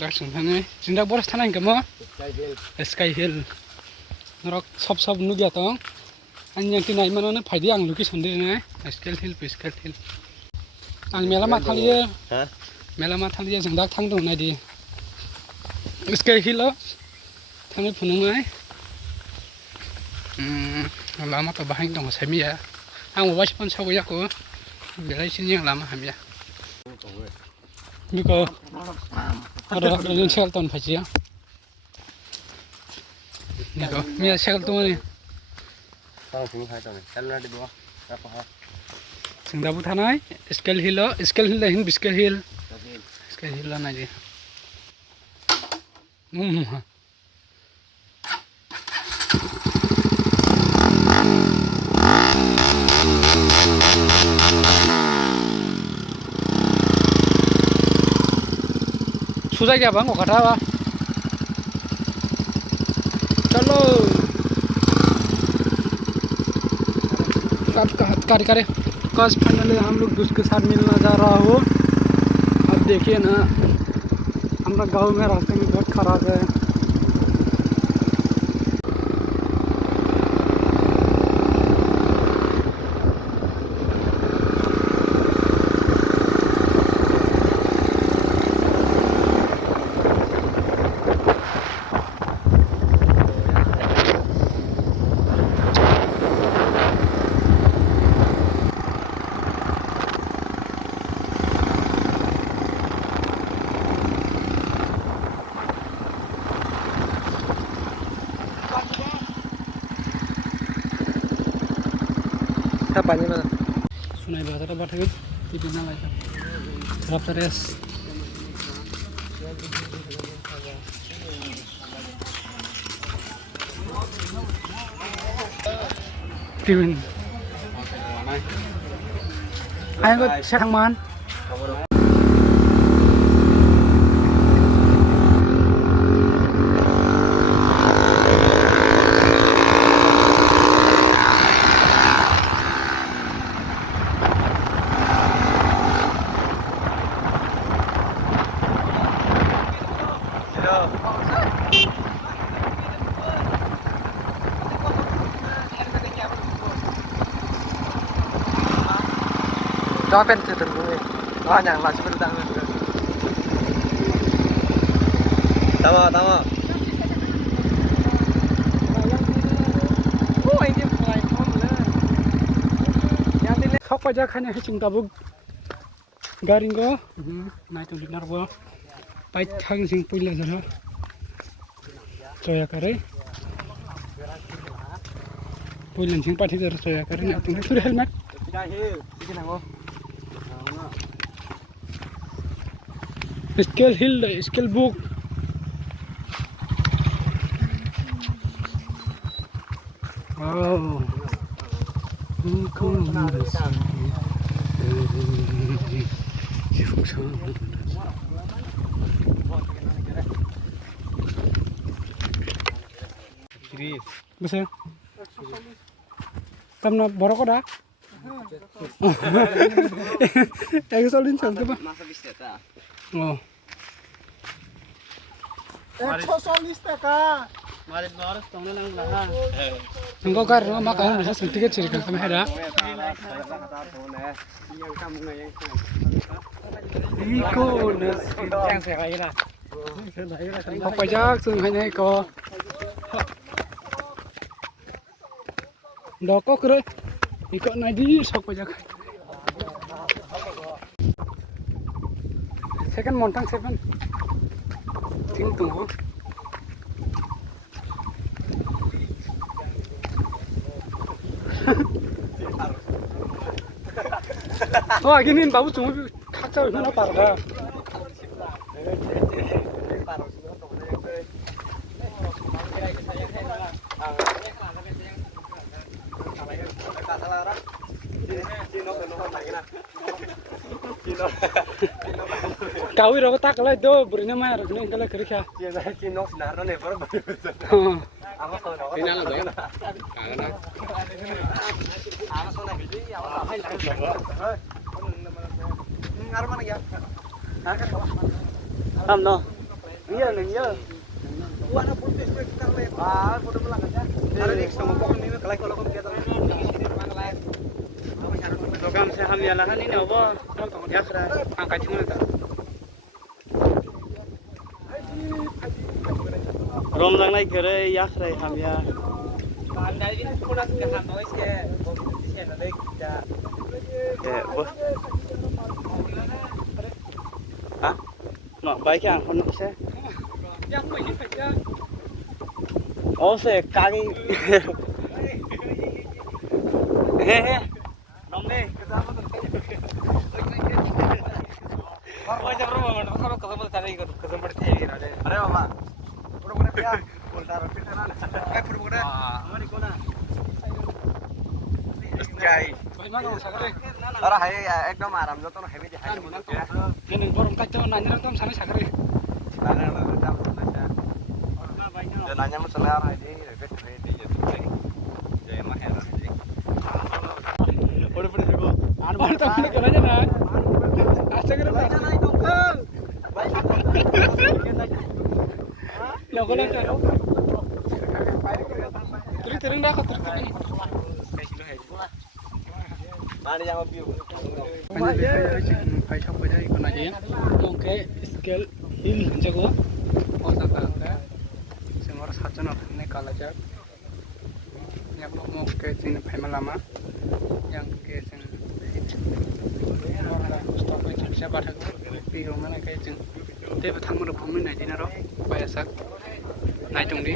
Darsun thane jinda boras thanai kamo sky hill rok sop nu gya tong an yang tinai mano na phaidi ang luki sondir na sky hill ang mela ma thaliye mela ma thaliye jingdak thang dong nai di sky hill thang phunung nai lama to bahang dong semi ya ang wa spon saw ya ko belai sin yang lama ham ya Miko ada yang shelton faci ya. Miko, mia shelton ni. Tang sini hai tang, jalan di bawah. Apa ha? Singdabu thanai, skill hill hin skill hill. Skill hill na ji. Susah क्या bang, kata apa? चलो काट कस फाइनली हम लोग उसके साथ मिलना जा रहा हो। अब देखिए ना हमारा गांव में रास्ते में बहुत खराब है। Apanya mana? Sunai bahasa apa lagi? Di mana lagi? Serap teres. Timin. Ayo kau serang man. Đó bên từ từ người đó nhàng là sẽ bên tăng lên tama Khóc qua ra khanh hay chừng tao bug garing go nai tu dinar bo pai thang sing puila jara choya kare puilan sing pathi jara choya kare na tu sur helmet Skill hill, skill book. Wow. Bisa. Tamna borok dah. Yang solin sampai apa? Oh. 140 taka. Engkau kan makan bisa sedikit cerita kami ada. Iko yang saya kira. Apa jak sungai ko. Doko kere. Iko nadi sok jak. Second montang seven. Ting tunggu. Oh, gini babu cuma kaca mana parda. Kau itu tak kalau itu berinya mah harus nih kalau kerja. Cino sinar nih baru. Apa kalau final lah ya? Karena soalnya biji awal hai lah. Ngar mana ya? Thầm nó. Nhớ đừng nhớ. Buat apa pun Facebook kita le. Ah, foto pulang aja. Ada di sama pokok ini kalau kalau kamu kita program saya kami alasan ini apa ya kira angka cuma tak Rom lang nai kere yak rai ham ya. Anda ini pula sudah kantor ke kompetisi ada kita. Bos. Hah? No, baik yang kon se. yang main saja Oh, se kaki. Hehe. Rom deh, kita apa tuh? Oh, jangan rumah mana kalau ketemu tadi ketemu bertemu ada. Are mama. Pura-pura dia. Boltar pintaran. Pura-pura. Mari kona. Sky. bagaimana sakare Ora hai ekdom aram joto no heavy hai. ini borong kacau nanya tom sana sakare Nanya masalah orang ini, di jadi mahal ini. Udah pernah juga. baru tak pilih kerja na sakare lo kalau kan teri dah kau teri Mana yang view? phải xong rồi đây còn là gì một cái scale hill jago osa ka semua saja nak naik kalah jak yang mau ke sini family lama yang ke sini orang stop itu bisa baca di rumah nak ke sini tapi thamu ro phumi nai dina ro payasak nai tung di